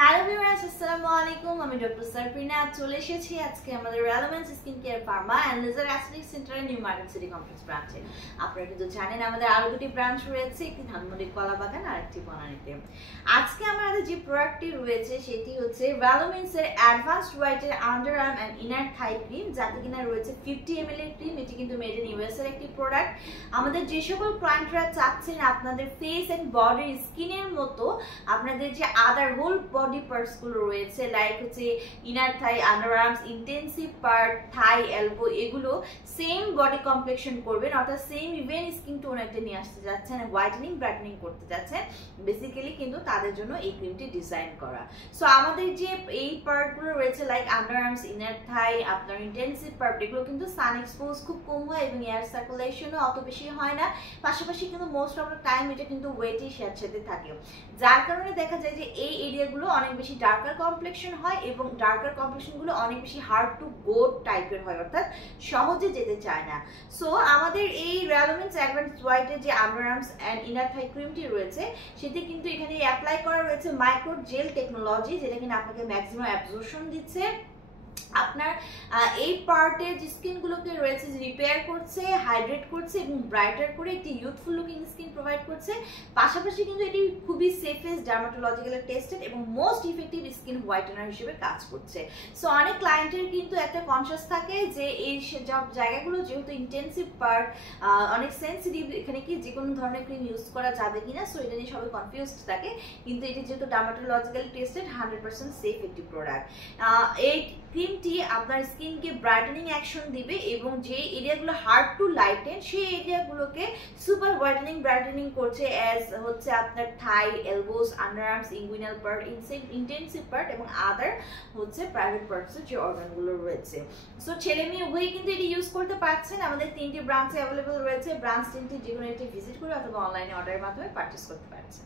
Hello viewers, আসসালামু আলাইকুম। আমি ডক্টর সারফিনা চলে এসেছি আজকে আমাদের relevance skin care pharma and laser aesthetic সেন্টারের নিউ মার্কেট সিটি কমপ্লেক্স ব্রাঞ্চে। আপনারা কিন্তু জানেন আমাদের আরো দুটি ব্রাঞ্চ রয়েছে, একটি ধানমন্ডি কলাবাগান আর একটি বনানীতে। আজকে আমাদের যে প্রোডাক্টটি রয়েছে সেটি হচ্ছে ভ্যালোমিন্সের অ্যাডভান্সড হোয়াইটের under arm and inner Thai cream, যাতে কিনা রয়েছে 50 ml এর ক্রিম। এটি কিন্তু মেড ইন ইউএস এর একটি প্রোডাক্ট। আমাদের যে সকল ক্লায়েন্টরা চাচ্ছেন আপনাদের ফেস এন্ড বডির স্কিনের মতো আপনাদের যে আদার হোল বডি পার্টস গুলো রয়েছে, লাইক হচ্ছে inner thigh, under arms, intensive part, thigh, elbow, এগুলো সেম বডি কমপ্লেকশন করবেন, অর্থাৎ সেম ইভেন স্কিন টোন একটা নিয়ে আসতে যাচ্ছেন, হোয়াইটেনিং ব্রাইটেনিং করতে যাচ্ছেন, বেসিক্যালি কিন্তু তাদের জন্য এই ক্রিমটি ডিজাইন করা। সো আমাদের যে এই পার্ট গুলো রয়েছে লাইক আন্ডার আর্মস, ইনার থাই, আপনার ইন্টেন্সিভ পার্ট, এগুলো কিন্তু সান এক্সপোজ খুব কম হয় এবং এয়ার সার্কুলেশনও অত বেশি হয় না। পাশাপাশি কিন্তু মোস্ট অফ দ্য টাইম এটা কিন্তু ওয়েটই সাথে থাকে, যার কারণে দেখা যায় যে এই এরিয়াগুলো অনেক বেশি ডার্কার কমপ্লেকশন হয় এবং ডার্কার কমপ্লেকশনগুলো অনেক বেশি হার্ড টু গো টাইপের হয়, অর্থাৎ সহজে যেতে চায় না। সো আমাদের এই রেলেভেন্স অ্যাডভান্সড হোয়াইটের যে under arms and inner thigh ক্রিমটি রয়েছে সেটি কিন্তু এখানে অ্যাপ্লাই করা রয়েছে মাইক্রো জেল টেকনোলজি, যেটা কিনা আপনাকে ম্যাক্সিমাম অ্যাবজর্পশন দিচ্ছে, আপনার এই পার্টের যে স্কিনগুলোকে রয়েছে রিপেয়ার করছে, হাইড্রেট করছে এবং ব্রাইটার করে একটি ইউথফুল লুকিং স্কিন প্রোভাইড করছে। পাশাপাশি কিন্তু এটি খুবই সেফেস্ট, ডার্মাটোলজিক্যালি টেস্টেড এবং মোস্ট ইফেক্টিভ স্কিন হোয়াইটেনার হিসেবে কাজ করছে। সো অনেক ক্লায়েন্টের কিন্তু একটা কনসিয়াস থাকে যে এই সব জায়গাগুলো যেহেতু ইন্টেন্সিভ পার্ট, অনেক সেন্সিটিভ, এখানে কি যে কোনো ধরনের ক্রিম ইউজ করা যাবে কিনা, সো এটা নিয়ে সবাই কনফিউজড থাকে। কিন্তু এটি যেহেতু ডার্মাটোলজিক্যালি টেস্টেড, 100% সেফ একটি প্রোডাক্ট। এই ক্রিমটি আপনার স্কিনকে ব্রাইটেনিং অ্যাকশন দিবে এবং যে এরিয়াগুলো হার্ড টু লাইটেন সেই এরিয়াগুলোকে সুপার হোয়াইটেনিং ব্রাইটেনিং করছে, অ্যাজ হচ্ছে আপনার thigh, elbows, under arms, inguinal part, intensive part এবং আদার হচ্ছে প্রাইভেট পার্টসের যে অর্গানগুলো রয়েছে। সো ছেলে মেয়ে উভয়ই কিন্তু এটি ইউজ করতে পারছেন। আমাদের 3টি ব্রাঞ্চে অ্যাভেলেবল রয়েছে। ব্রাঞ্চ 3টি যে কোনো একটি ভিজিট করে অথবা অনলাইনে অর্ডারের মাধ্যমে পারচেস করতে পারছেন।